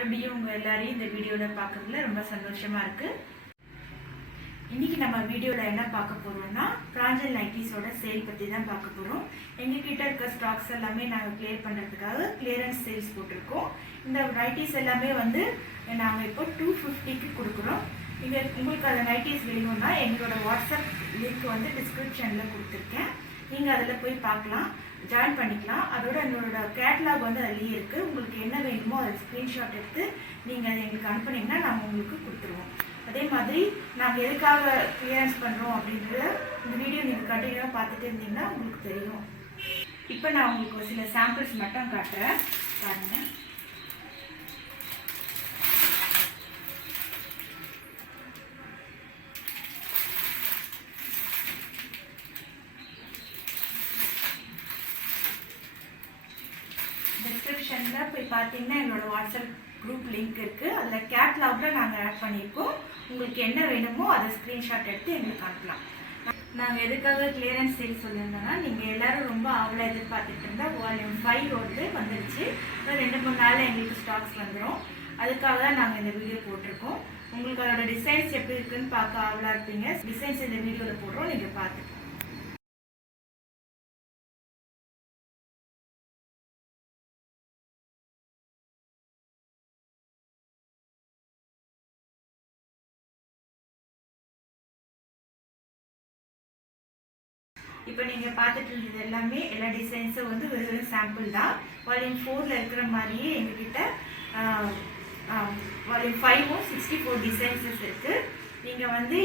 மறுபடியும் உங்கள் எல்லாரையும் இந்த வீடியோவில் பார்க்கறதுல ரொம்ப சந்தோஷமாக இருக்குது. இன்றைக்கி நம்ம வீடியோவில் என்ன பார்க்க போகிறோம்னா பிராஞ்சல் நைட்டிஸோட சேல் பற்றி தான் பார்க்க போகிறோம். எங்ககிட்ட இருக்க ஸ்டாக்ஸ் எல்லாமே நாங்கள் கிளியர் பண்ணுறதுக்காக கிளியரன்ஸ் சேல்ஸ் போட்டிருக்கோம். இந்த நைட்டிஸ் எல்லாமே வந்து நாங்கள் இப்போ 250க்கு கொடுக்குறோம். உங்களுக்கு அந்த நைட்டிஸ் வேணும்னா எங்களோட வாட்ஸ்அப் லிங்க் வந்து டிஸ்கிரிப்ஷனில் கொடுத்துருக்கேன். நீங்கள் அதில் போய் பார்க்கலாம், ஜாயின் பண்ணிக்கலாம். அதோட எங்களோட கேட்லாக் வந்து அதுலேயே இருக்குது. உங்களுக்கு என்ன வேணுமோ அதை ஸ்க்ரீன்ஷாட் எடுத்து நீங்கள் அதை எங்களுக்கு அனுப்புனீங்கன்னா நாங்கள் உங்களுக்கு கொடுத்துருவோம். அதே மாதிரி நாங்கள் எதுக்காக கிளியரன்ஸ் பண்ணுறோம் அப்படின்றத இந்த வீடியோ நீங்கள் கண்டினியூவாக பார்த்துட்டு இருந்தீங்கன்னா உங்களுக்கு தெரியும். இப்போ நான் உங்களுக்கு ஒரு சில சாம்பிள்ஸ் மட்டும் காட்டுறேன், பாருங்கள். டிஸ்கிரிப்ஷனில் போய் பார்த்தீங்கன்னா எங்களோட வாட்ஸ்அப் குரூப் லிங்க் இருக்குது. அதில் கேட்லாகில் நாங்கள் ஆட் பண்ணியிருக்கோம். உங்களுக்கு என்ன வேணுமோ அதை ஸ்க்ரீன்ஷாட் எடுத்து எங்களுக்கு அனுப்பலாம். நாங்கள் எதுக்காக கிளியரன்ஸ் சேல் சொல்லியிருந்தோன்னா, நீங்கள் எல்லோரும் ரொம்ப ஆவலாக எதிர்பார்த்துட்டு இருந்தால் வால்யூம் 5 வந்துருச்சு. 2-3 நாளில் எங்களுக்கு ஸ்டாக்ஸ் வந்துடும். அதுக்காக தான் நாங்கள் இந்த வீடியோ போட்டிருக்கோம். உங்களுக்கு அதோட டிசைன்ஸ் எப்படி இருக்குன்னு பார்க்க ஆவலாக இருப்பீங்க. டிசைன்ஸ் இந்த வீடியோவில் போடுறோம், நீங்கள் பார்த்துக்கோங்க. இப்போ நீங்கள் பார்த்துட்டு இருந்தது எல்லாமே எல்லா டிசைன்ஸும் வந்து வெறும் சாம்பிள் தான். வால்யூம் 4ல் இருக்கிற மாதிரியே எங்ககிட்ட வால்யூம் 5ம் 64 டிசைன்ஸஸ் இருக்குது. நீங்கள் வந்து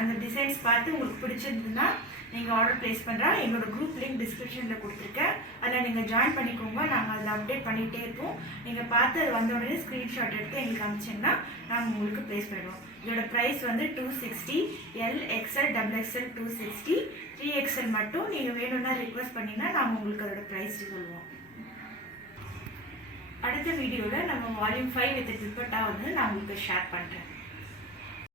அந்த டிசைன்ஸ் பார்த்து உங்களுக்கு பிடிச்சிருந்ததுன்னா நீங்கள் ஆர்டர் ப்ளேஸ் பண்ணுறா. எங்களோட குரூப் லிங்க் டிஸ்கிரிப்ஷனில் கொடுத்துருக்கேன். அதில் நீங்கள் ஜாயின் பண்ணிக்கோங்க. நாங்கள் அதில் அப்டேட் பண்ணிகிட்டே இருப்போம். நீங்கள் பார்த்து அது வந்த உடனே ஸ்க்ரீன்ஷாட் எடுத்து எங்களுக்கு அனுப்பிச்சிங்கன்னா நாங்கள் உங்களுக்கு ப்ளேஸ் பண்ணிடுவோம். இதோட ப்ரைஸ் வந்து 260. LXL XXL 260. 3XL மட்டும் நீங்கள் வேணும்னா ரிக்வெஸ்ட் பண்ணிங்கன்னா நாங்கள் உங்களுக்கு அதோட ப்ரைஸ் சொல்லுவோம். அடுத்த வீடியோவில் நம்ம வால்யூம் 5 வித் துப்பட்டா வந்து நான் உங்களுக்கு ஷேர் பண்ணுறேன்.